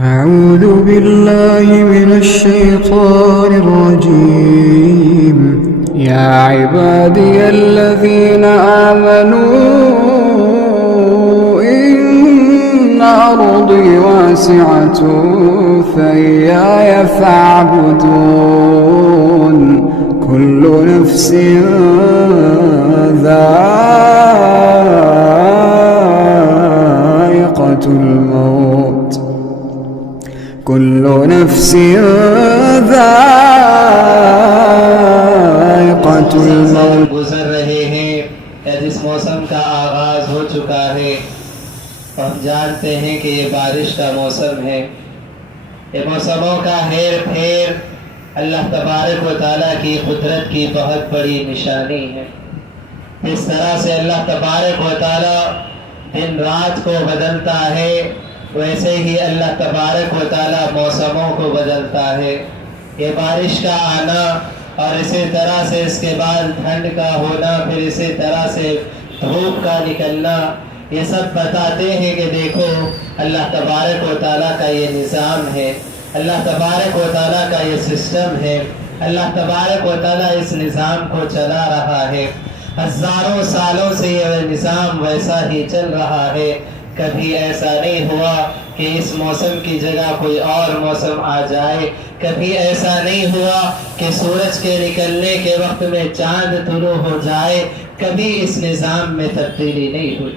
أعوذ بالله من الشيطان الرجيم يا عبادي الذين آمنوا إن أرضي واسعة فإياي فاعبدون كل نفس ذائقة الموت كل نفس ذائقة الموت گزر رہے ہیں یا جس موسم کا آغاز ہو چکا ہے، ہم جانتے ہیں کہ یہ بارش کا موسم ہے۔ یہ موسموں کا ہیر پھیر اللہ تبارک و تعالیٰ کی قدرت کی بہت بڑی نشانی ہے۔ اس طرح سے اللہ تبارک و تعالیٰ دن رات کو بدلتا ہے، ویسے ہی اللہ تبارک و تعالیٰ موسموں کو بدلتا ہے۔ یہ بارش کا آنا اور اسی طرح سے اس کے بعد ٹھنڈ کا ہونا، پھر اسی طرح سے دھوپ کا نکلنا، یہ سب بتاتے ہیں کہ دیکھو اللہ تبارک و تعالیٰ کا یہ نظام ہے، اللہ تبارک و تعالیٰ کا یہ سسٹم ہے، اللہ تبارک و تعالیٰ اس نظام کو چلا رہا ہے۔ ہزاروں سالوں سے یہ نظام ویسا ہی چل رہا ہے۔ کبھی ایسا نہیں ہوا کہ اس موسم کی جگہ کوئی اور موسم آ جائے، کبھی ایسا نہیں ہوا کہ سورج کے نکلنے کے وقت میں چاند طلوع ہو جائے، کبھی اس نظام میں تبدیلی نہیں ہوئی۔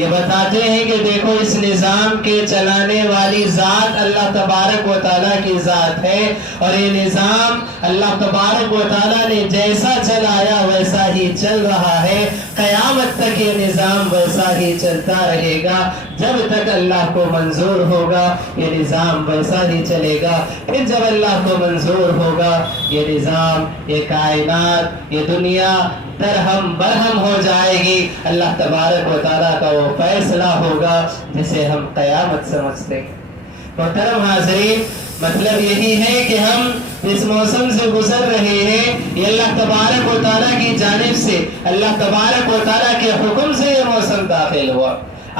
یہ بتاتے ہیں کہ دیکھو اس نظام کے چلانے والی ذات اللہ تبارک و تعالیٰ کی ذات ہے، اور یہ نظام اللہ تبارک و تعالیٰ نے جیسا چلایا ویسا ہی چل رہا ہے۔ قیامت تک یہ نظام ویسا ہی چلتا رہے گا، جب تک اللہ کو منظور ہوگا یہ نظام ویسا ہی چلے گا۔ پھر جب اللہ کو منظور ہوگا یہ نظام، یہ کائنات، یہ دنیا درہم برہم ہو جائے گی۔ اللہ تبارک و تعالیٰ کا وہ فیصلہ ہوگا جسے ہم قیامت سمجھتے ہیں۔ محترم حاضرین، مطلب یہی ہے کہ ہم اس موسم سے گزر رہے ہیں، یہ اللہ تبارک و تعالیٰ کی جانب سے، اللہ تبارک و تعالیٰ کے حکم سے یہ موسم داخل ہوا۔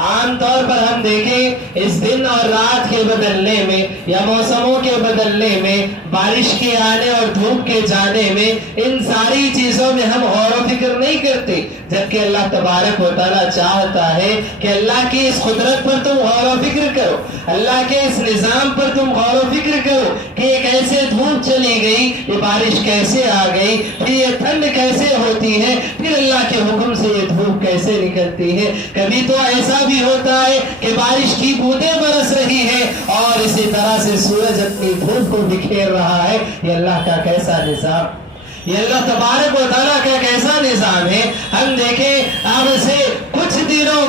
عام طور پر ہم دیکھیں اس دن اور رات کے بدلنے میں یا موسموں کے بدلنے میں، بارش کے آنے اور دھوپ کے جانے میں، ان ساری چیزوں میں ہم غور و فکر نہیں کرتے، جبکہ اللہ تبارک و تعالیٰ چاہتا ہے کہ اللہ کی اس قدرت پر تم غور و فکر کرو، اللہ کے اس نظام پر تم غور و فکر کرو کہ یہ کیسے دھوپ چلی گئی، یہ بارش کیسے آ گئی، پھر یہ ٹھنڈ کیسے ہوتی ہے، پھر اللہ کے حکم سے یہ دھوپ کیسے نکلتی ہے۔ کبھی تو ایسا بھی ہوتا ہے کہ بارش کی بوندیں برس رہی ہے اور اسی طرح سے سورج اپنی دھوپ کو بکھیر رہا ہے۔ یہ اللہ کا کیسا نظام، یہ اللہ تبارک و تعالیٰ کا کیسا نظام ہے۔ ہم دیکھیں اب سے کچھ دنوں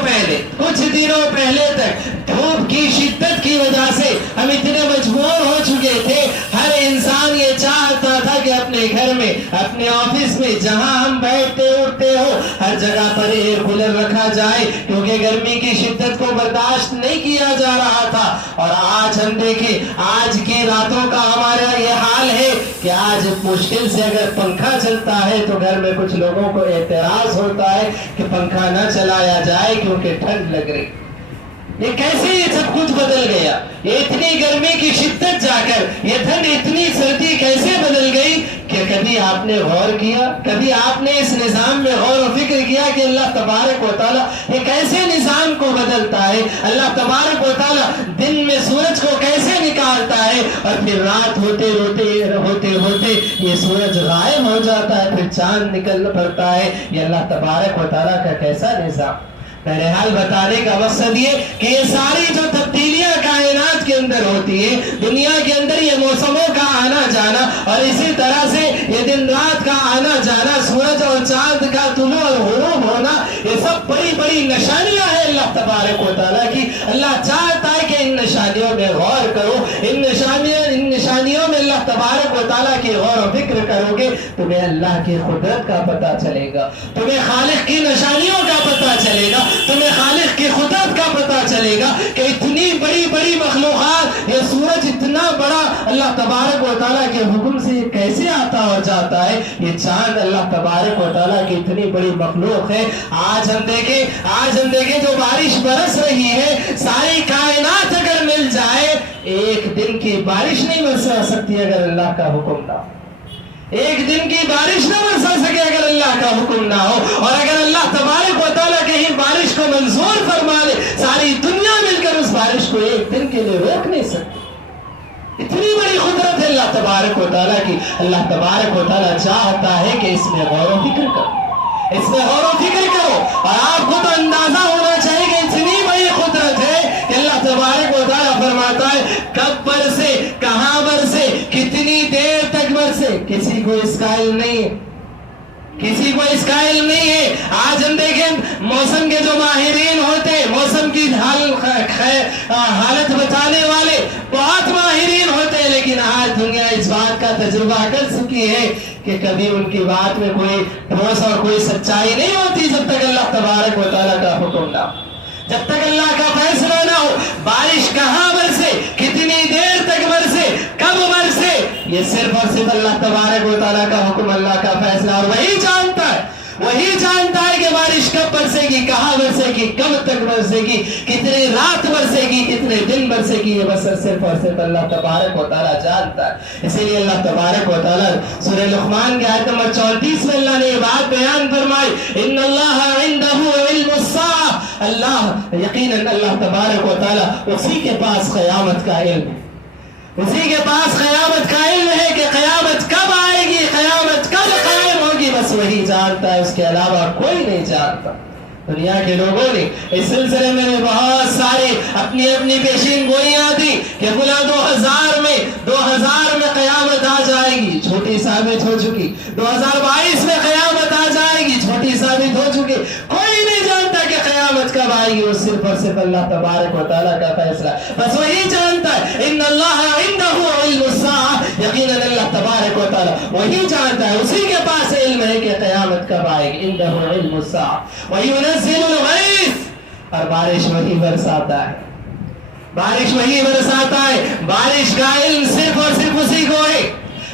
پہلے تک دھوپ کی شدت کی وجہ سے ہم اتنے مجبور ہو چکے تھے، ہر انسان یہ چاہتا تھا کہ اپنے گھر میں، اپنے آفس میں، جہاں ہم بیٹھتے اٹھتے ہو، ہر جگہ پر ایئر کولر رکھا جائے، کیونکہ گرمی کی شدت کو برداشت نہیں کیا جا رہا تھا۔ اور آج ہم دیکھیں آج کی راتوں کا ہمارا یہ حال ہے کہ آج مشکل سے اگر پنکھا چلتا ہے تو گھر میں کچھ لوگوں کو اعتراض ہوتا ہے کہ پنکھا نہ چلایا جائے کیونکہ ٹھنڈ لگ رہی۔ یہ کیسے یہ سب کچھ بدل گیا؟ یہ اتنی گرمی کی شدت جا کر یہ ٹھنڈ اتنی سردی کیسے بدل گئی کہ کبھی آپ نے غور کیا، کبھی آپ نے اس نظام میں غور و فکر کیا کہ اللہ تبارک و تعالیٰ یہ کیسے نظام کو بدلتا ہے؟ اللہ تبارک و تعالیٰ دن میں سورج کو کیسے نکالتا ہے اور پھر رات ہوتے یہ سورج غائب ہو جاتا ہے، پھر چاند نکل پڑتا ہے۔ یہ اللہ تبارک و تعالیٰ کا کیسا نظام۔ بہرحال بتانے کا مقصد یہ کہ یہ ساری جو تبدیلیاں کائنات کے اندر ہوتی ہیں، دنیا کے اندر یہ موسموں کا آنا جانا اور اسی طرح سے یہ دن رات کا آنا جانا، سورج اور چاند کا طلوع اور غروب ہونا، یہ سب بڑی بڑی نشانیاں ہیں اللہ تبارک و تعالیٰ کی۔ اللہ چاہتا ہے کہ ان نشانیوں میں غور کرو، ان نشانیوں میں اللہ تبارک و تعالیٰ کی غور و فکر کرو گے، تمہیں اللہ کی قدرت کا پتہ چلے گا، تمہیں خالق کی نشانیوں کا پتہ چلے گا، تمہیں خالق کی قدرت کا پتہ چلے گا کہ اتنی بڑی بڑی مخلوقات، یہ سورج اتنا بڑا اللہ تبارک و تعالیٰ کے حکم سے کیسے آتا اور جاتا ہے، یہ چاند اللہ تبارک و تعالیٰ کی اتنی بڑی مخلوق ہے۔ آج ہم دیکھیں جو بارش برس رہی ہے، ساری کائنات اگر مل جائے ایک دن کی بارش نہیں برسا سکتی اگر اللہ کا حکم نہ ہو. ایک دن کی بارش نہ برسا سکے اگر اللہ کا حکم نہ ہو. اور اگر اللہ تبارک و تعالیٰ کہیں بارش کو منظور فرما لے, ساری دنیا مل کر اس بارش کو ایک دن کے لیے روک نہیں سکتی. اتنی بڑی قدرت ہے اللہ تبارک و تعالیٰ کی. اللہ تبارک و تعالیٰ چاہتا ہے کہ اس میں غور و فکر کرو, اس میں غور و فکر کرو. اور آپ کو تو اندازہ ہونا چاہیے کہ اتنی بڑی قدرت ہے کہ اللہ تبارک و تعالیٰ فرماتا ہے کب برسے, کہاں برسے, کتنی دیر تک برسے, کسی کو اس کا علم نہیں ہے, کسی کو اس کا علم نہیں ہے. آج ہم دیکھیں موسم کے جو ماہرین ہوتے ہیں, موسم کی حالت بتانے والے بہت ماہرین ہوتے ہیں, لیکن آج دنیا اس بات کا تجربہ کر چکی ہے کہ کبھی ان کی بات میں کوئی ٹھوس اور کوئی سچائی نہیں ہوتی جب تک اللہ تبارک و تعالیٰ کا حکم نہ ہو, جب تک اللہ کا فیصلہ نہ ہو. بارش کہاں برسے, کتنی دیر تک برسے, کب برسے, یہ صرف اور صرف اللہ تبارک و تعالیٰ کا حکم, اللہ کا فیصلہ. اور وہی جانتا ہے, وہی جانتا ہے کہ بارش کب برسے گی, کہاں برسے گی, کب تک برسے گی, کتنی رات برسے گی, کتنے دن برسے گی. یہ بس صرف اور صرف اللہ تبارک و تعالیٰ جانتا ہے. اسی لیے اللہ تبارک و تعالیٰ سورہ لقمان کی آیت نمبر 34 میں اللہ نے یہ بات بیان فرمائی, ان اللہ عنده علم الساعہ, اللہ یقیناً اللہ تبارک و تعالیٰ اسی کے پاس قیامت کا علم ہے, اسی کے پاس قیامت کا علم ہے کہ قیامت کب آئے گی, قیامت کب قائم ہوگی, بس وہی جانتا ہے, اس کے علاوہ کوئی نہیں جانتا. دنیا کے لوگوں نے اس سلسلے میں بہت ساری اپنی اپنی پیشین گوئیاں دی کہ بلا 2000 میں قیامت آ جائے گی, چھوٹی ثابت ہو چکی. 2022 میں قیامت آ جائے گی, چھوٹی ثابت ہو چکی. کوئی نہیں جانتا کہ قیامت کب آئے گی, وہ صرف اور صرف اللہ تبارک و تعالیٰ کا فیصلہ, بس وہی جانتا ہے. ان اللہ عنده علم الساعہ, یقیناً اللہ تبارک و تعالیٰ وہی جانتا ہے, اسی کے پاس علم ہے کہ قیامت کب آئے گی. عنده علم الساعہ وَيُنَزِّلُ الْغَيْثَ, اور بارش وہی برساتا ہے, بارش وہی برساتا ہے. بارش کا علم صرف اور صرف اسی کو ہے,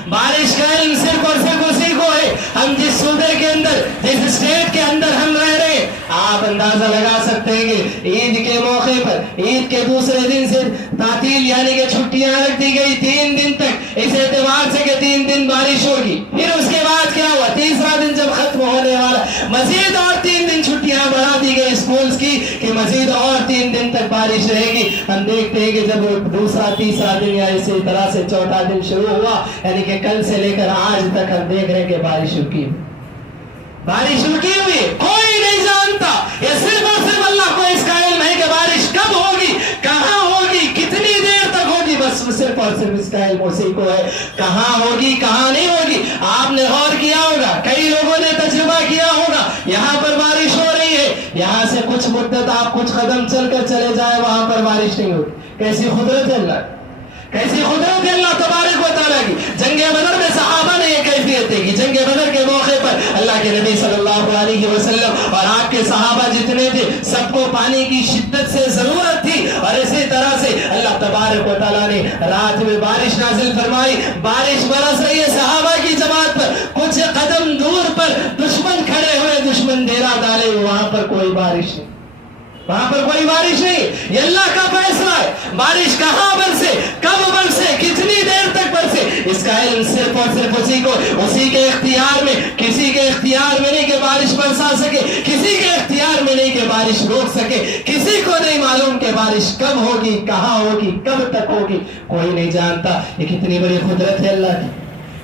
بارش کا علم صرف اور صرف اسی کو ہے. ہم جس صوبے کے اندر, جس اسٹیٹ کے اندر ہم رہ رہے ہیں, آپ اندازہ لگا سکتے ہیں کہ عید کے موقع پر, عید کے دوسرے دن سے تعطیل یعنی کہ چھٹیاں رکھ دی گئی 3 دن تک, اس اعتبار سے کہ 3 دن بارش ہوگی. پھر اس کے بعد کیا ہوا, تیسرا دن جب ختم ہونے والا, مزید اور 3 دن چھٹیاں بڑھا دی گئی اسکولز کی کہ مزید اور 3 دن تک بارش رہے گی. ہم دیکھتے ہیں کہ جب دوسرا تیسرا دن یا اسی طرح سے چوتھا دن شروع ہوا, یعنی کہ کل سے لے کر آج تک ہم دیکھ رہے ہیں کہ بارش رکی ہوئی, بارش رکی ہوئی. کوئی نہیں جانتا, یہ صرف اور صرف اللہ کو اس کا علم ہے کہ بارش کب ہوگی, کہاں ہوگی, کتنی دیر تک ہوگی, بس صرف اور صرف اس کا علم اسی کو ہے. کہاں ہوگی, کہاں نہیں ہوگی. آپ نے غور کیا ہوگا, کئی لوگوں نے تجربہ کیا ہوگا, یہاں پر بارش ہو رہی ہے, یہاں سے کچھ مدت آپ کچھ قدم چل کر چلے جائیں, وہاں پر بارش نہیں ہوگی. کیسی قدرت ہے اللہ, کیسی قدرت ہے اللہ تبارک و تعالیٰ کی. جنگ بدر میں صحابہ نے یہ کیفیت دیکھی. جنگ بدر کے موقع پر اللہ کے نبی صلی اللہ علیہ وسلم اور آپ کے صحابہ جتنے تھے, سب کو پانی کی شدت سے ضرورت تھی, اور اسی طرح سے اللہ تبارک و تعالیٰ نے رات میں بارش نازل فرمائی. بارش برس رہی ہے صحابہ کی جماعت پر, کچھ قدم دور پر دشمن کھڑے ہوئے, دشمن ڈیرا ڈالے, وہاں پر کوئی بارش نہیں, وہاں پر کوئی بارش نہیں. یہ اللہ کا فیصلہ ہے, بارش کہاں برسے, کب برسے, کتنی دیر تک برسے, اس کا علم صرف اور صرف اسی کو, اسی کے اختیار میں. کسی کے اختیار میں نہیں کہ بارش برسا سکے, کسی کے اختیار میں نہیں کہ بارش روک سکے, کسی کو نہیں معلوم کہ بارش کب ہوگی, کہاں ہوگی, کب تک ہوگی, کوئی نہیں جانتا. یہ کتنی بڑی قدرت ہے اللہ کی,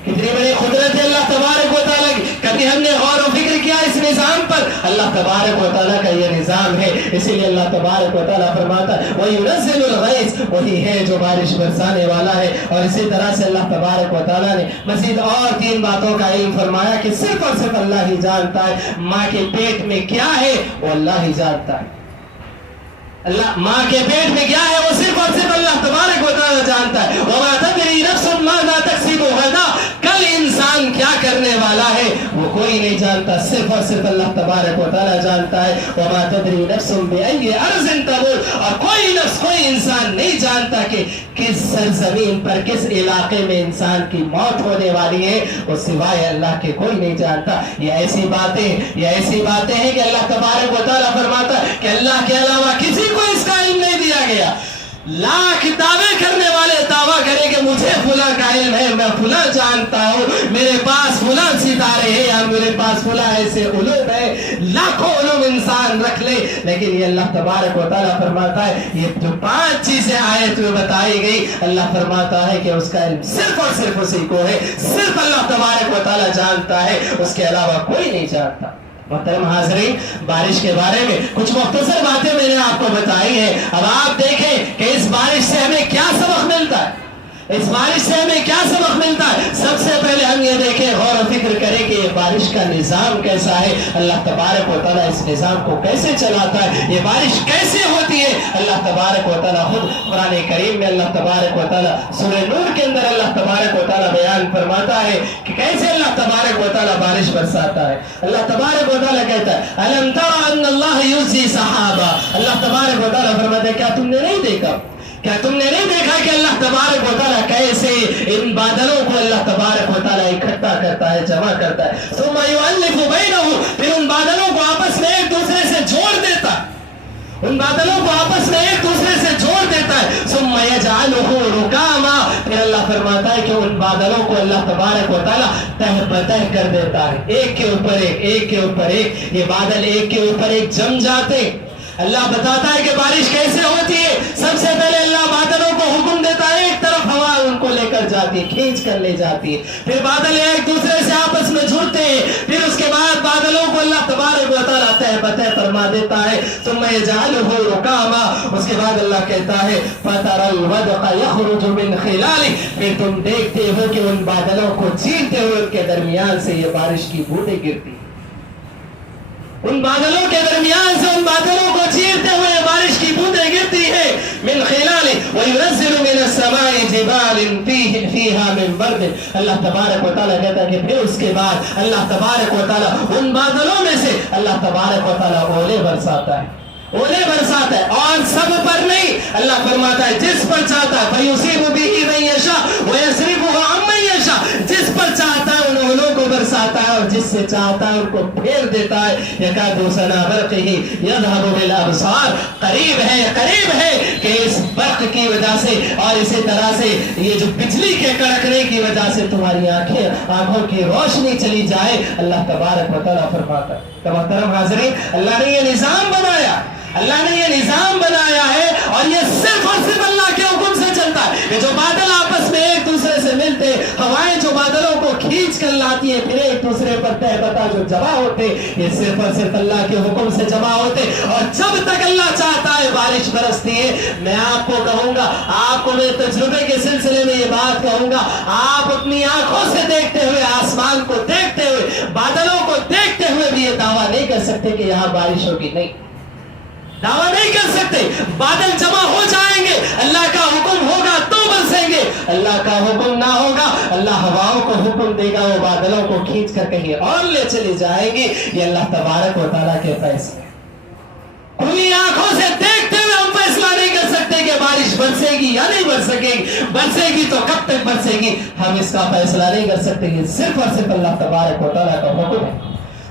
کتنی بڑی قدرت ہے اللہ تبارک و تعالیٰ کی. کبھی ہم نے غور و فکر کیا اس نظام پر؟ اللہ تبارک و تعالیٰ کا یہ نظام ہے. اسی لیے اللہ تبارک و تعالیٰ فرماتا ہے وَيُنَزِّلُ الْغَيْثَ, وہی ہے جو بارش برسانے والا ہے. اور اسی طرح سے اللہ تبارک و تعالیٰ نے مزید اور 3 باتوں کا علم فرمایا کہ صرف اور صرف اللہ ہی جانتا ہے. ماں کے پیٹ میں کیا ہے وہ اللہ ہی جانتا ہے. اللہ ماں کے پیٹ میں کیا ہے وہ صرف اور صرف اللہ تبارک و تعالیٰ جانتا ہے. وَمَا تَدْرِي نَفْسٌ مَاذَا تَكْسِبُ غَدًا, کل انسان کیا کرنے والا ہے وہ کوئی نہیں جانتا, صرف اور صرف اللہ تبارک و تعالیٰ جانتا ہے. وَمَا تَدْرِي نَفْسٌ بِأَيِّ أَرْضٍ تَمُوتُ, اور کوئی نفس, کوئی انسان نہیں جانتا کہ کس سرزمین پر, کس علاقے میں انسان کی موت ہونے والی ہے, وہ سوائے اللہ کے کوئی نہیں جانتا. یہ ایسی باتیں ہیں کہ اللہ تبارک و تعالیٰ فرماتا ہے کہ اللہ کے علاوہ کسی کو اس کا علم نہیں دیا گیا. لاکھ دعوے کرنے والے فلاں کا علم ہے, میں فلاں جانتا ہوں, میرے پاس فلاں ستارے ہیں, یا میرے پاس فلاں ایسے علوم ہے. لاکھوں علوم انسان رکھ لے, لیکن یہ اللہ تبارک و تعالیٰ فرماتا ہے یہ جو 5 چیزیں آیت میں بتائی گئی, اللہ فرماتا ہے کہ اس کا علم صرف اور صرف اسی کو ہے, صرف اللہ تبارک و تعالیٰ جانتا ہے, اس کے علاوہ کوئی نہیں جانتا. محترم حاضرین, بارش کے بارے میں کچھ مختصر باتیں میں نے آپ کو بتائی ہیں. اب آپ دیکھیں کہ اس بارش سے ہمیں کیا سبق ملتا ہے, اس بارش سے ہمیں کیا سبق ملتا ہے. سب سے پہلے ہم یہ دیکھیں, غور و فکر کریں کہ یہ بارش کا نظام کیسا ہے, اللہ تبارک و تعالیٰ اس نظام کو کیسے چلاتا ہے, یہ بارش کیسے ہوتی ہے. اللہ تبارک و تعالیٰ خود قرآن کریم میں اللہ تبارک و تعالیٰ سورہ نور کے اندر اللہ تبارک و تعالیٰ بیان فرماتا ہے کہ کیسے اللہ تبارک و تعالیٰ بارش برساتا ہے. اللہ تبارک و تعالیٰ کہتا ہے الم تر ان اللہ یزی سحابا, اللہ تبارک و تعالیٰ فرماتا ہے کیا تم نے نہیں دیکھا, کیا تم نے نہیں دیکھا کہ اللہ تبارک و تعالیٰ کیسے ان بادلوں کو اللہ تبارک و تعالیٰ اکٹھا کرتا ہے, جمع کرتا ہے. ثم یؤلف بینہم, پھر ان بادلوں کو آپس میں ایک دوسرے سے جوڑ دیتا ہے, ان بادلوں کو آپس میں ایک دوسرے سے جوڑ دیتا ہے. ثم یجعلہ رکاما, پھر اللہ فرماتا ہے کہ ان بادلوں کو اللہ تبارک و تعالیٰ تہ بتہ کر دیتا ہے, ایک کے اوپر ایک, ایک کے اوپر ایک, یہ بادل ایک کے اوپر ایک جم جاتے. اللہ بتاتا ہے کہ بارش کیسے ہوتی ہے. سب سے پہلے اللہ بادلوں کو حکم دیتا ہے, ایک طرف ہوا ان کو لے کر جاتی ہے, کھینچ کر لے جاتی ہے, پھر بادل ایک دوسرے سے آپس میں جڑتے ہیں, پھر اس کے بعد بادلوں کو اللہ تبارک و تعالیٰ تہ بتہ فرما دیتا ہے. ثم یجعلہ رکاما, اس کے بعد اللہ کہتا ہے فتری الودق یخرج من خلالہ, پھر تم دیکھتے ہو کہ ان بادلوں کو چیرتے ہوئے ان کے درمیان سے یہ بارش کی بوندیں گرتی, ان بادلوں کے درمیان سے ان بادلوں کو چیرتے ہوئے بارش کی بوندیں گرتی ہے. من خلال وينزل من السماء جبال فيها من برد, اللہ تبارک و تعالیٰ کہتا ہے کہ پھر اس کے بعد اللہ تبارک و تعالیٰ ان بادلوں میں سے اللہ تبارک و تعالیٰ اولے برساتا ہے, اولے برساتا ہے, اور سب پر نہیں. اللہ فرماتا ہے جس پر چاہتا ہے فَيُصِيبُ بِهِ مَن يَشَاءُ وَيَصْرِفُهُ عَمَّن يَشَاءُ, جس پر چاہتا ہے ان اولوں کو برساتا ہے, اور جس سے چاہتا ہے ان کو پھیر دیتا ہے. يَكَادُ سَنَا بَرْقِهِ يَذْهَبُ بِالْأَبْصَارِ, قریب ہے کہ اس برق کی وجہ سے اور اسی طرح سے یہ جو بجلی کے کڑکنے کی وجہ سے تمہاری آنکھوں کی روشنی چلی جائے. اللہ تبارک و تعالیٰ فرماتا ہے. تو محترم حاضرین, اللہ نے یہ نظام بنایا, اللہ نے یہ نظام بنایا ہے, اور یہ صرف اور صرف اللہ کے حکم سے چلتا ہے. یہ جو بادل آپس میں ایک دوسرے سے ملتے, ہوائیں جو بادلوں کو کھینچ کر لاتی ہیں, پھر ایک دوسرے پر تہ بتہ جو جمع ہوتے, یہ صرف اور صرف اللہ کے حکم سے جمع ہوتے. اور جب تک اللہ چاہتا ہے بارش برستی ہے. میں آپ کو کہوں گا, آپ کو میرے تجربے کے سلسلے میں یہ بات کہوں گا, آپ اپنی آنکھوں سے دیکھتے ہوئے, آسمان کو دیکھتے ہوئے, بادلوں کو دیکھتے ہوئے بھی یہ دعویٰ نہیں کر سکتے کہ یہاں بارش ہوگی. نہیں, دعویٰ نہیں کر سکتے. بادل جمع ہو جائیں گے, اللہ کا حکم ہوگا تو برسیں گے, اللہ کا حکم نہ ہوگا, اللہ ہواؤں کو حکم دے گا, وہ بادلوں کو کھینچ کر کہیں اور لے چلی جائیں گی. یہ اللہ تبارک و تعالیٰ کے فیصلے. کھلی آنکھوں سے دیکھتے ہوئے ہم فیصلہ نہیں کر سکتے کہ بارش برسے گی یا نہیں برسے گی, برسے گی تو کب تک برسے گی, ہم اس کا فیصلہ نہیں کر سکتے. یہ صرف اور صرف اللہ تبارک و تعالیٰ کا حکم ہے.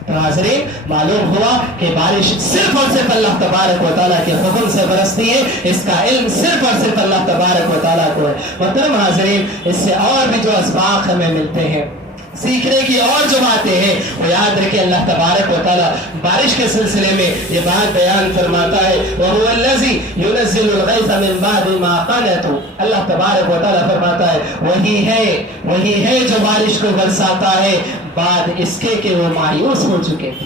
تو حاضرین, معلوم ہوا کہ بارش صرف اور صرف اللہ تبارک و تعالیٰ کے حکم سے برستی ہے. اس کا علم صرف اور صرف اللہ تبارک و تعالیٰ کو ہے. محترم حاضرین, اس سے اور بھی جو اسباق ہمیں ملتے ہیں, سیکھنے کی اور جو باتیں ہیں, وہ یاد رکھیں. اللہ تبارک و تعالیٰ بارش کے سلسلے میں یہ بات بیان فرماتا ہے وَهُوَ الَّذِي يُنَزِّلُ الْغَيْثَ مِن بَعْدِ مَا قَنَطُوا. اللہ تبارک و تعالیٰ فرماتا ہے وہی ہے جو بارش کو برساتا ہے بعد اس کے کہ وہ مایوس ہو چکے تھے,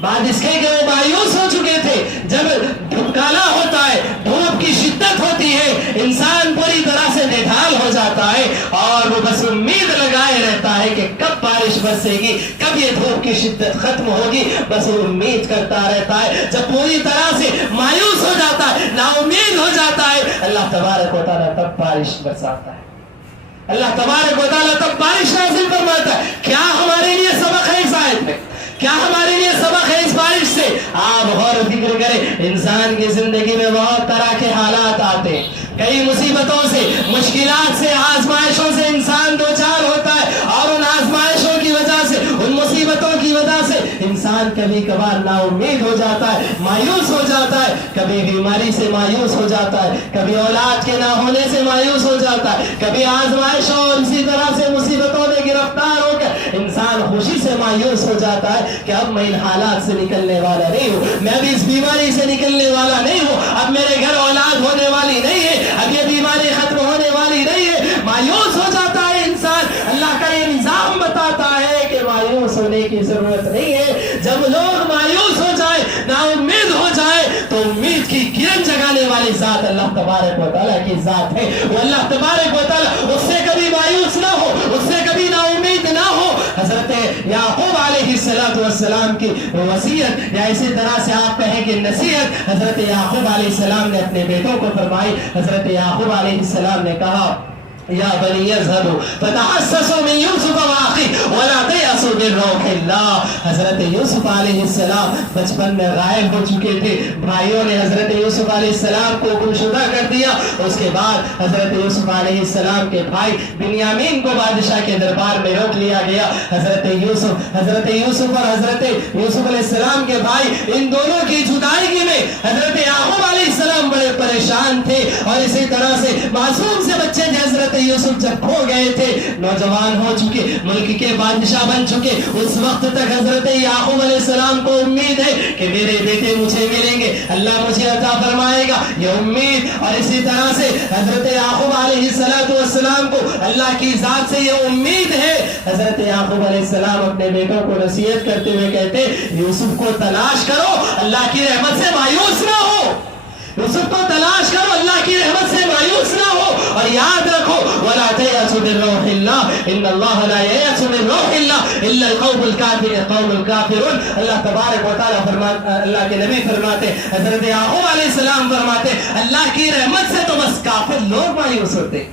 بعد اس کے کہ وہ مایوس ہو چکے تھے. جب کالا ہوتا ہے, دھوپ کی شدت ہوتی ہے, انسان پوری طرح سے نڈھال ہو جاتا ہے, اور وہ بس امید لگائے رہتا ہے کہ کب بارش برسے گی, کب یہ دھوپ کی شدت ختم ہوگی, بس وہ امید کرتا رہتا ہے. جب پوری طرح سے مایوس ہو جاتا ہے, نا امید ہو جاتا ہے, اللہ تبارک و تعالیٰ تب بارش برساتا ہے. اللہ تبارک و تعالیٰ تب بارش نازل فرماتا ہے. کیا ہمارے لیے سبق ہے اس آیت میں, کیا ہمارے لیے سبق ہے اس بارش سے؟ آپ غور و فکر کریں. انسان کی زندگی میں بہت طرح کے حالات آتے ہیں, کئی مصیبتوں سے, مشکلات سے, آزمائشوں سے انسان دو چار ہوتا ہے, اور ان آزمائشوں کی وجہ سے, ان مصیبتوں کی وجہ سے انسان انسان کبھی کبھار نا امید ہو جاتا ہے، مایوس ہو جاتا ہے، کبھی بیماری سے مایوس ہو جاتا ہے، کبھی اولاد کے نہ ہونے سے مایوس ہو جاتا ہے، کبھی آزمائش اور اسی طرح سے مصیبتوں میں گرفتار ہو کر انسان خوشی سے مایوس ہو جاتا ہے کہ اب میں ان حالات سے نکلنے والا نہیں ہوں، میں ابھی اس بیماری سے نکلنے والا نہیں ہوں، اب میرے گھر اولاد ہونے والی نہیں ہے، اب یہ بیماری ختم ہونے والی نہیں ہے، مایوس ہو جاتا ہے انسان۔ اللہ کا یہ نظام بتاتا ہے کہ مایوس ہونے کی ضرورت نہیں ہے۔ جب لوگ مایوس ہو جائے، نا امید ہو جائے، تو امید کی کرن جگانے والی ذات اللہ تبارک و تعالیٰ کی ذات ہے۔ وہ اللہ تبارک و تعالیٰ اس سے کبھی مایوس نہ ہو، اس سے کبھی نا امید نہ ہو۔ حضرت یعقوب علیہ السلام کی وصیت، یا اسی طرح سے آپ کہیں کہ نصیحت، حضرت یعقوب علیہ السلام نے اپنے بیٹوں کو فرمائی۔ حضرت یعقوب علیہ السلام نے کہا یا بنی اذهبوا فتحسسوا من یوسف واخیہ ولا تیأسوا من روح اللہ۔ حضرت یوسف علیہ السلام بچپن میں غائب ہو چکے تھے، بھائیوں نے حضرت یوسف علیہ السلام کو گمشدہ کر دیا۔ اس کے بعد حضرت یوسف علیہ السلام کے بھائی بنیامین کو بادشاہ کے دربار میں روک لیا گیا۔ حضرت یوسف اور حضرت یوسف علیہ السلام کے بھائی، ان دونوں کی جدائیگی میں حضرت یعقوب علیہ السلام بڑے پریشان تھے، اور اسی طرح سے معصوم سے بچے تھے حضرت یوسف جب کھو گئے تھے، نوجوان ہو چکے، ملک کے بادشاہ بن چکے، اس وقت تک حضرت یعقوب علیہ السلام کو امید ہے کہ میرے بیٹے مجھے ملیں گے، اللہ مجھے عطا فرمائے گا، یہ امید۔ اور اسی طرح سے حضرت یعقوب علیہ السلام کو اللہ کی ذات سے یہ امید ہے۔ حضرت یعقوب علیہ السلام اپنے بیٹوں کو نصیحت کرتے ہوئے کہتے، یوسف کو تلاش کرو، اللہ کی رحمت سے مایوس نہ ہو، یوسف کو تلاش کرو، اللہ کی رحمت سے مایوس نہ ہو، اور یاد رکھو وَلَا تَيْأَسُوا مِن رَوْحِ اللَّهِ إِنَّ اللَّهَ لَا يَيْأَسُ مِن رَوْحِ اللَّهِ إِلَّا الْقَوْمُ الْكَافِرُونَ۔ اللہ تبارک و تعالیٰ فرماتے، اللہ کے نبی فرماتے، حضرت یعقوب علیہ السلام فرماتے، اللہ کی رحمت سے تو بس کافر لوگ مایوس ہوتے،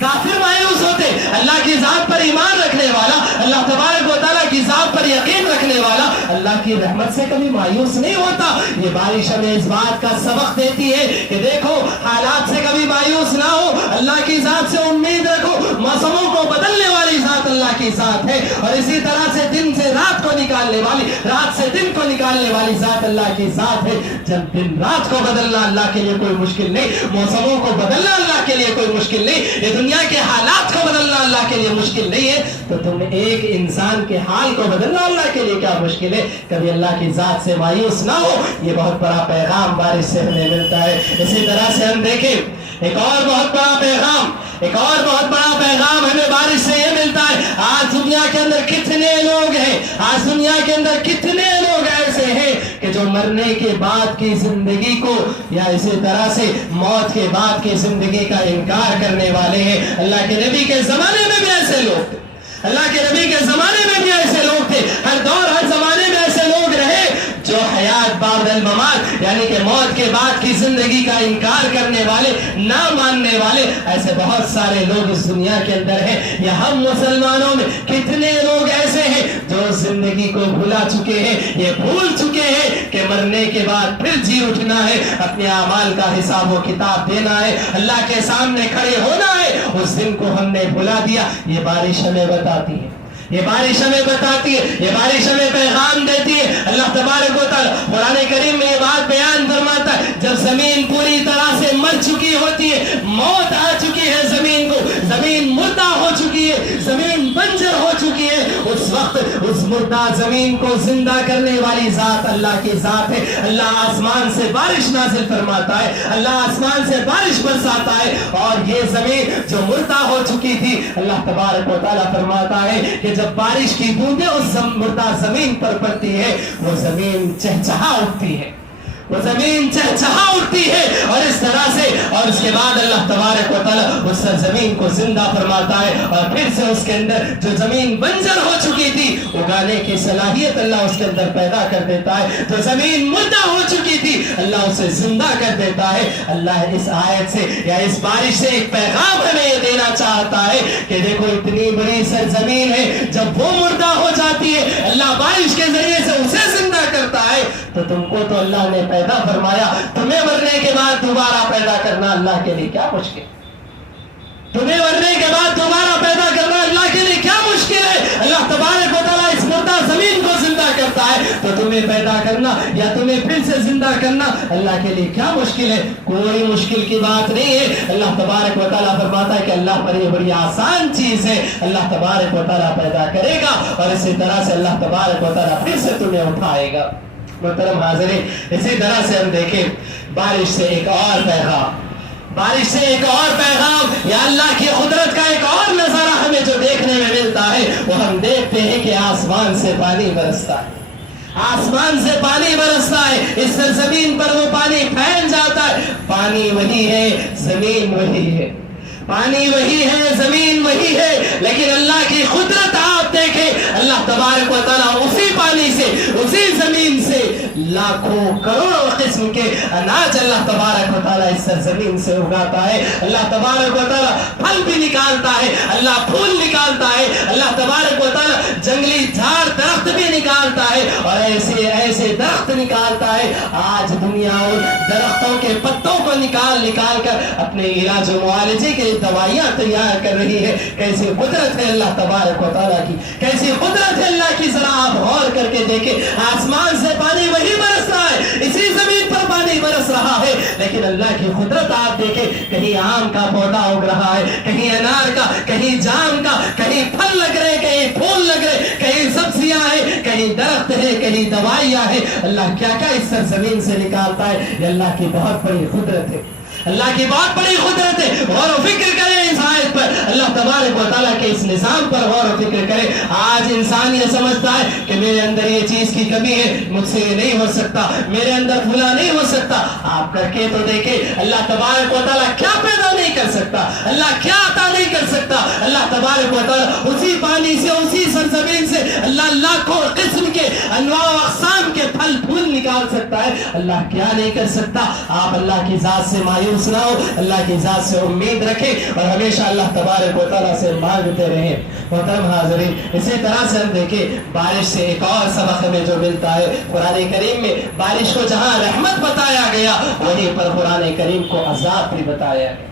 کافر مایوس ہوتے۔ اللہ کی ذات پر ایمان رکھنے والا، اللہ تبارک و تعالیٰ کی ذات پر یقین رکھنے والا اللہ کی رحمت سے کبھی مایوس نہیں ہوتا۔ یہ بارش ہمیں اس بات کا سبق دیتی ہے کہ دیکھو حالات سے کبھی مایوس نہ ہو، اللہ کی ذات سے امید رکھو، موسموں کو بدلنے والی ذات اللہ کی ذات ہے، اور اسی طرح سے دن سے رات کو نکالنے والی، رات سے دن کو نکالنے والی ذات اللہ کی ذات ہے۔ جب دن رات کو بدلنا اللہ کے لیے کوئی مشکل نہیں، موسموں کو بدلنا اللہ کے لیے کوئی مشکل نہیں، یہ دنیا کے حالات کو بدلنا اللہ کے لیے مشکل نہیں ہے، تو تم ایک انسان کے حال کو بدلنا اللہ کے لیے کیا مشکل ہے؟ کبھی اللہ کی ذات سے مایوس نہ ہو۔ یہ بہت بڑا پیغام بارش سے ہمیں ملتا ہے۔ اسی طرح سے ہم دیکھیں ایک اور بہت بڑا پیغام ہمیں بارش سے یہ ملتا ہے۔ آج دنیا کے اندر کتنے لوگ ہیں، آج دنیا کے اندر کتنے لوگ ایسے ہیں کہ جو مرنے کے بعد کی زندگی کو، یا اسی طرح سے موت کے بعد کی زندگی کا انکار کرنے والے ہیں۔ اللہ کے نبی کے زمانے میں بھی ایسے لوگ تھے، اللہ کے نبی کے زمانے میں بھی ایسے لوگ تھے، ہر دور ہر زمانے میں ایسے لوگ رہے جو حیات بعد الممات، یعنی کہ موت کے بعد کی زندگی کا انکار کرنے والے، نہ ماننے والے، ایسے بہت سارے لوگ اس دنیا کے اندر ہیں۔ یا ہم مسلمانوں میں کتنے لوگ ایسے ہیں جو زندگی کو بھلا چکے ہیں، یہ بھول چکے ہیں کہ مرنے کے بعد پھر جی اٹھنا ہے، اپنے اعمال کا حساب و کتاب دینا ہے، اللہ کے سامنے کھڑے ہونا ہے، اس دن کو ہم نے بھلا دیا۔ یہ بارش ہمیں بتاتی ہے، یہ بارش ہمیں بتاتی ہے، یہ بارش ہمیں پیغام دیتی ہے۔ اللہ تبارک و تعالیٰ قرآن کریم میں یہ بات بیان فرماتا ہے، جب زمین پوری طرح سے مر چکی ہوتی ہے، موت آ چکی ہے زمین کو، زمین مردہ ہو چکی ہے، زمین بنجر ہو چکی ہے، اس وقت اس مردہ زمین کو زندہ کرنے والی ذات اللہ کی ذات ہے۔ اللہ آسمان سے بارش نازل فرماتا ہے، اللہ آسمان سے بارش برساتا ہے، اور یہ زمین جو مردہ ہو چکی تھی، اللہ تبارک و تعالیٰ فرماتا ہے کہ جب بارش کی بوندیں اس مردہ زمین پر پڑتی ہے، وہ زمین چہچہا اٹھتی ہے، وہ زمین چہچہا اٹھتی ہے، اور اس طرح سے، اور اس کے بعد اللہ تبارک و تعالیٰ اس زمین کو زندہ فرماتا ہے، اور پھر سے اس کے اندر جو زمین بنجر ہو چکی تھی اگانے کی صلاحیت اللہ اس کے اندر پیدا کر دیتا ہے، جو زمین مردہ ہو چکی تھی اللہ اسے زندہ کر دیتا ہے۔ اللہ اس آیت سے یا اس بارش سے ایک پیغام ہمیں یہ دینا چاہتا ہے کہ دیکھو اتنی بڑی سرزمین ہے، جب وہ مردہ ہو جاتی ہے اللہ بارش کے ذریعے سے اسے زندہ کرتا ہے، تو تم کو تو اللہ نے پیدا فرمایا، تمہیں مرنے کے بعد دوبارہ پیدا کرنا اللہ کے لیے کیا مشکل، تمہیں مرنے کے بعد دوبارہ پیدا کرنا اللہ کے لیے کیا مشکل ہے۔ اللہ تبارک و تعالیٰ اس مردہ زمین کو زندہ کرتا ہے تو تمہیں پیدا کرنا یا تمہیں پھر سے زندہ کرنا اللہ کے لیے کیا مشکل ہے؟ کوئی مشکل کی بات نہیں ہے. اللہ تبارک و تعالیٰ فرماتا ہے کہ اللہ پر یہ بڑی آسان چیز ہے. اللہ تبارک و تعالیٰ پیدا کرے گا اور اسی طرح سے اللہ تبارک و تعالیٰ پھر سے تمہیں اٹھائے گا. محترم حاضرین، اسی طرح سے ہم دیکھیں بارش سے ایک اور پیغام، بارش سے ایک اور پیغام، یا اللہ کی قدرت کا ایک اور نظارہ ہمیں جو دیکھنے میں ملتا ہے وہ ہم دیکھتے ہیں کہ آسمان سے پانی برستا ہے. آسمان سے پانی برستا ہے، اس سرزمین پر وہ پانی پھیل جاتا ہے. پانی وہی ہے، زمین وہی ہے، پانی وہی ہے، زمین وہی ہے، لیکن اللہ کی قدرت آپ دیکھیں. اللہ تبارک و تعالیٰ اسی پانی سے، اسی زمین سے لاکھوں کروڑوں قسم کے اناج اللہ تبارک و تعالیٰ اس سرزمین سے اگاتا ہے. اللہ تبارک و تعالیٰ پھل بھی نکالتا ہے، اللہ پھول نکالتا ہے، اللہ تبارک و تعالیٰ جنگلی جھاڑ درخت بھی نکالتا ہے اور ایسے ایسے درخت نکالتا ہے. آج دنیا ان درختوں کے پتوں کو نکال کر اپنے علاج و معالجے کے دوائیاں تیار کر رہی ہے. کیسی قدرت ہے اللہ تبارک و تعالیٰ کی، کیسی قدرت ہے اللہ کی. ذرا آپ غور کر کے دیکھیں، آسمان سے پانی وہی برس رہا ہے، اسی زمین پر پانی برس رہا ہے، لیکن اللہ کی قدرت آپ دیکھیں. کہیں آم کا پودا اگ رہا ہے، کہیں انار کا، کہیں جام کا، کہیں پھل لگ رہے، کہیں پھول لگ رہے، کہیں سبزیاں ہیں، کہیں درخت ہے، کہیں دوائیاں ہیں. اللہ کیا کیا اس سرزمین سے نکالتا ہے. یہ اللہ کی بہت بڑی قدرت ہے، اللہ کی بہت بڑی قدرت ہے. غور و فکر کریں اس آیت پر، اللہ تبارک و تعالیٰ کے اس نظام پر غور و فکر کریں. آج انسان یہ سمجھتا ہے کہ میرے اندر یہ چیز کی کمی ہے، مجھ سے یہ نہیں ہو سکتا، میرے اندر پھلا نہیں ہو سکتا. آپ کر کے تو دیکھیں، اللہ تبارک و تعالیٰ کیا پیدا نہیں کر سکتا، اللہ کیا عطا نہیں کر سکتا. اللہ تبارک و تعالیٰ اسی پانی سے، اسی سرزمین سے اللہ لاکھوں قسم کے انواع و اقسام کے پھل پھول نکال سکتا ہے. اللہ کیا نہیں کر سکتا. آپ اللہ کی ذات سے مایوس نہ ہو، اللہ کی ذات سے امید رکھیں اور ہمیشہ اللہ تبارک و تعالیٰ سے مانگتے رہیں. محترم حاضرین، اسی طرح سے ہم دیکھیں بارش سے ایک اور سبق ہمیں جو ملتا ہے. قرآن کریم میں بارش کو جہاں رحمت بتایا گیا، وہیں پر قرآن کریم کو عذاب بھی بتایا گیا.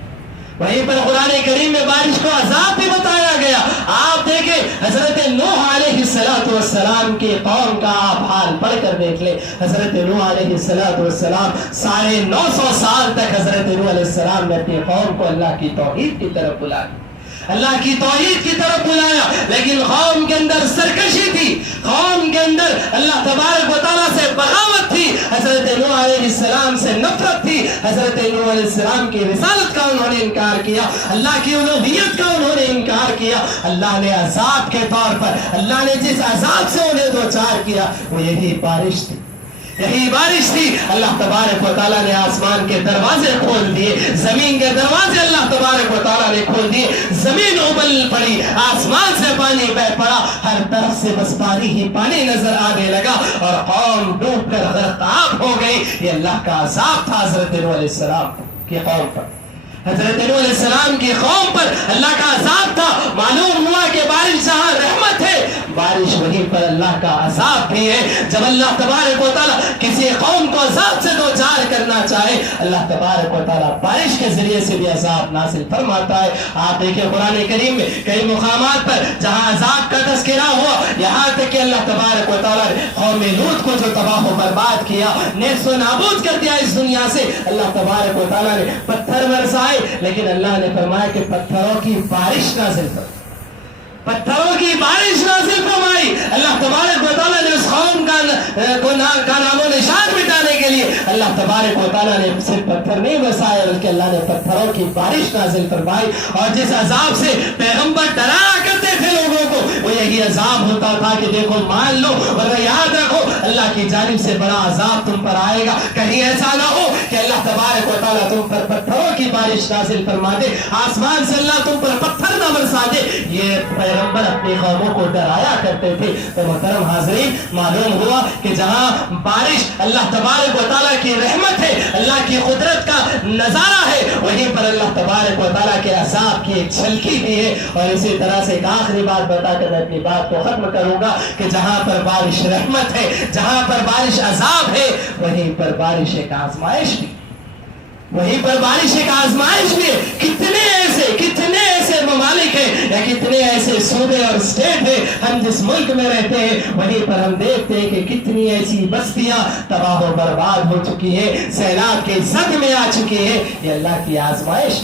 وہیں پر قرآن کریم میں بارش کو عذاب بھی بتایا گیا. آپ دیکھیں حضرت نوح علیہ السلام کی قوم کا آپ حال پڑھ کر دیکھ لیں. حضرت نوح علیہ السلام 950 سال تک حضرت نوح علیہ السلام نے اپنی قوم کو اللہ کی توحید کی طرف بلایا، اللہ کی توحید کی طرف بلایا، لیکن قوم کے اندر سرکشی تھی، قوم کے اندر اللہ تبارک و تعالیٰ سے بغاوت تھی، حضرت نوح علیہ السلام سے نفرت تھی. حضرت نوح علیہ السلام کی رسالت کا انہوں نے انکار کیا، اللہ کی الوہیت کا انہوں نے انکار کیا. اللہ نے عذاب کے طور پر، اللہ نے جس عذاب سے انہیں دوچار کیا وہ یہی بارش تھی، یہی بارش تھی. اللہ تبارک و تعالیٰ نے آسمان کے دروازے کھول دیے، زمین کے دروازے اللہ تبارک و تعالیٰ نے کھول دیے. زمین ابل پڑی، آسمان سے پانی بہ پڑا، ہر طرف سے بس پانی ہی پانی نظر آنے لگا اور قوم ڈوب کر غرقاب ہو گئی. یہ اللہ کا عذاب تھا حضرت نوح علیہ السلام کی قوم پر. حضرت نوح علیہ السلام کی قوم پر اللہ کا عذاب تھا. معلوم ہوا کہ بارش جہاں رحمت ہے، بارش وہیں پر اللہ کا عذاب بھی ہے. جب اللہ تبارک و تعالیٰ کسی قوم کو عذاب سے دوچار کرنا چاہے، اللہ تبارک و تعالیٰ بارش کے ذریعے سے بھی عذاب نازل فرماتا ہے. آپ دیکھیں قرآن کریم میں کئی مقامات پر جہاں عذاب کا تذکرہ ہوا، یہاں تک کہ اللہ تبارک و تعالیٰ نے قوم لوط کو جو تباہ و برباد کیا، نیست و نابود کر دیا اس دنیا سے، اللہ تبارک و تعالیٰ نے پتھر برسائے، لیکن اللہ نے فرمایا کہ پتھروں کی بارش نازل کر، پتھروں کی بارش نازل فرمائی. اللہ تبارک و تعالیٰ نے اس قوم کا نام و نشان مٹانے کے لیے اللہ تبارک و تعالیٰ نے صرف پتھر نہیں برسائے بلکہ اللہ نے پتھروں کی بارش نازل فرمائی. اور جس عذاب سے پیغمبر ڈرایا کرتے تھے لوگوں کو، وہ یہی عذاب ہوتا تھا کہ دیکھو مان لو اور یاد رکھو اللہ کی جانب سے بڑا عذاب تم پر آئے گا. کہیں ایسا نہ ہو کہ اللہ تبارک و تعالیٰ تم پر پتھروں کی بارش نازل فرما دے، آسمان سے اللہ تم پر پتھر نہ برسا دے. یہ پیغمبر اپنی قوموں کو ڈرایا کرتے تھے. تو محترم حاضرین، معلوم ہوا کہ جہاں بارش اللہ تبارک و تعالیٰ کی رحمت ہے، اللہ کی قدرت کا نظارہ ہے، وہیں پر اللہ تبارک و تعالیٰ کے عذاب کی ایک جھلکی بھی ہے. اور اسی طرح سے ایک آخری بات بتا کر میں اپنی بات کو ختم کروں گا کہ جہاں پر بارش رحمت ہے، جہاں پر بارش عذاب ہے، وہیں پر بارش ایک آزمائش بھی، وہیں پر بارش ایک آزمائش بھی ہے. کتنے ایسے ممالک ہیں یا کتنے ایسے صوبے اور اور اسٹیٹ ہے, ہم جس ملک میں رہتے ہیں وہیں پر ہم دیکھتے ہیں کہ کتنی ایسی بستیاں تباہ و برباد ہو چکی ہیں, سیلاب کے زد میں آ چکی ہیں. یہ اللہ کی آزمائش,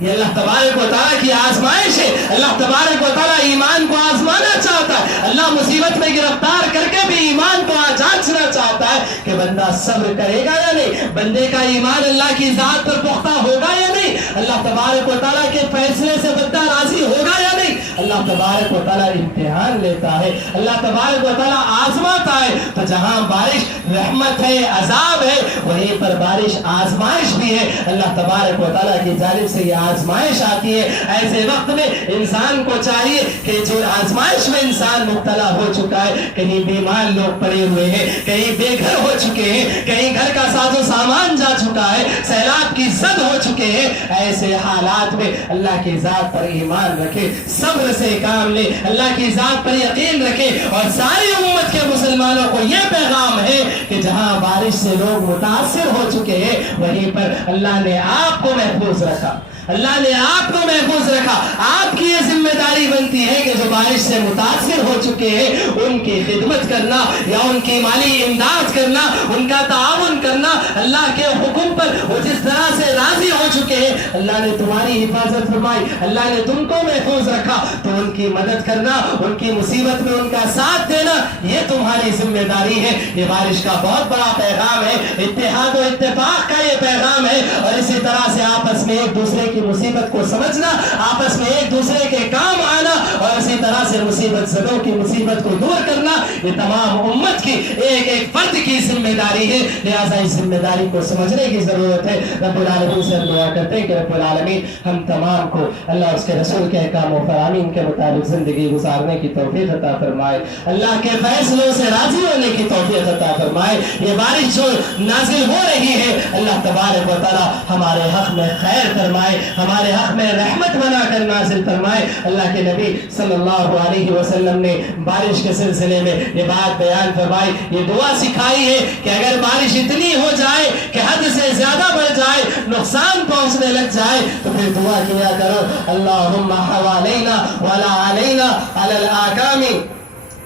یہ اللہ تبارک و تعالیٰ کی آزمائش ہے. اللہ تبارک و تعالیٰ ایمان کو آزمانا چاہتا ہے. اللہ مصیبت میں گرفتار کر کے بھی ایمان کو جانچنا چاہتا ہے کہ بندہ صبر کرے گا یا نہیں, بندے کا ایمان اللہ کی ذات پر پختہ ہوگا یا نہیں, اللہ تبارک و تعالیٰ کے فیصلے سے بندہ راضی ہوگا یا نہیں. اللہ تبارک و تعالیٰ امتحان لیتا ہے, اللہ تبارک و تعالیٰ آزماتا ہے. تو جہاں بارش رحمت ہے, عذاب ہے, وہیں پر بارش آزمائش بھی ہے. اللہ تبارک و تعالیٰ کی جانب سے یہ آزمائش آتی ہے. ایسے وقت میں انسان کو چاہیے کہ جو آزمائش میں انسان مبتلا ہو چکا ہے, کہیں بیمار لوگ پڑے ہوئے ہیں, کہیں بے گھر ہو چکے ہیں, کہیں گھر کا ساز و سامان جا چکا ہے, سیلاب کی زد ہو چکے ہیں, ایسے حالات میں اللہ کی ذات پر ایمان رکھے, صبر سے کام لے, اللہ کی ذات پر یقین رکھے. اور ساری امت کے مسلمانوں کو یہ پیغام ہے کہ جہاں بارش سے لوگ متاثر ہو چکے ہیں وہیں پر اللہ نے آپ کو محفوظ رکھا, اللہ نے آپ کو محفوظ رکھا. آپ کی یہ ذمہ داری بنتی ہے کہ جو بارش سے متاثر ہو چکے ہیں ان کی خدمت کرنا یا ان کی مالی امداد کرنا, ان کا تعاون کرنا. اللہ کے حکم پر وہ جس طرح سے راضی ہو چکے ہیں, اللہ نے تمہاری حفاظت فرمائی, اللہ نے تم کو محفوظ رکھا, تو ان کی مدد کرنا, ان کی مصیبت میں ان کا ساتھ دینا, یہ تمہاری ذمہ داری ہے. یہ بارش کا بہت بڑا پیغام ہے, اتحاد و اتفاق کا یہ پیغام ہے. اور اسی طرح سے آپس میں ایک دوسرے کی مصیبت کو سمجھنا, آپس میں ایک دوسرے کے کام آنا, اور اسی طرح سے مصیبت زدوں کی مصیبت کو دور کرنا, یہ تمام امت کی ایک ایک فرد کی ذمہ داری ہے. لہذا اس ذمہ داری کو سمجھنے کی ضرورت ہے. رب العالمین سے دعا کرتے ہیں کہ رب العالمین ہم تمام کو اللہ اس کے رسول کے احکام و فرامین کے مطابق زندگی گزارنے کی توفیق عطا فرمائے, اللہ کے فیصلوں سے راضی ہونے کی توفیق عطا فرمائے. یہ بارش جو نازل ہو رہی ہے اللہ تبارک و تعالی ہمارے حق میں خیر فرمائے, ہمارے حق میں رحمت بنا کر نازل فرمائے. اللہ کے نبی صلی اللہ علیہ وسلم نے بارش کے سلسلے میں یہ بات بیان فرمائی, یہ دعا سکھائی ہے کہ اگر بارش اتنی ہو جائے کہ حد سے زیادہ بڑھ جائے, نقصان پہنچنے لگ جائے, تو پھر دعا کیا کرو, اللہم حوالینا ولا علینا علی الاکام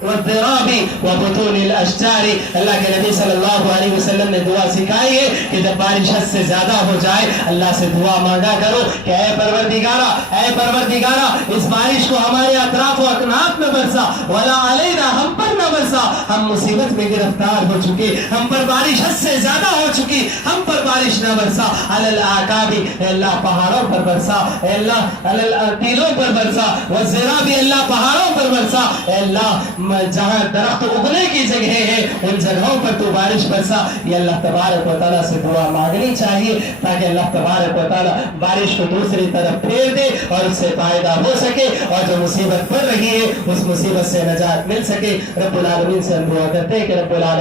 والضراب وبطون الاشجار. اللہ کے نبی صلی اللہ علیہ وسلم نے دعا سکھائی ہے کہ جب بارش حد سے زیادہ ہو جائے اللہ سے دعا مانگا کرو کہ اے پروردگارا اس بارش کو ہمارے اطراف و اکناف میں برسا, ولا علینا ہم پر نہ برسا, ہم مصیبت میں گرفتار ہو چکے, ہم پر بارش حد سے زیادہ ہو چکی, ہم پر بارش نہ برسا. علی الاعقاب, اے اللہ پہاڑوں پر برسا, اے اللہ علی ٹیلوں پر برسا, والضراب, اللہ پہاڑوں پر برسا, اے اللہ جہاں درخت اگنے کی جگہ ہے ان جگہوں پر تو بارش برسا. یہ اللہ تبارک و تعالیٰ سے دعا مانگنی چاہیے تاکہ اللہ تبارک و تعالیٰ بارش کو دوسری طرف پھیر دے اور اس سے فائدہ ہو سکے, اور جو مصیبت پڑ رہی ہے اس مصیبت سے نجات مل سکے. رب العالمین سے ہم دعا کرتے ہیں کہ رب العالمین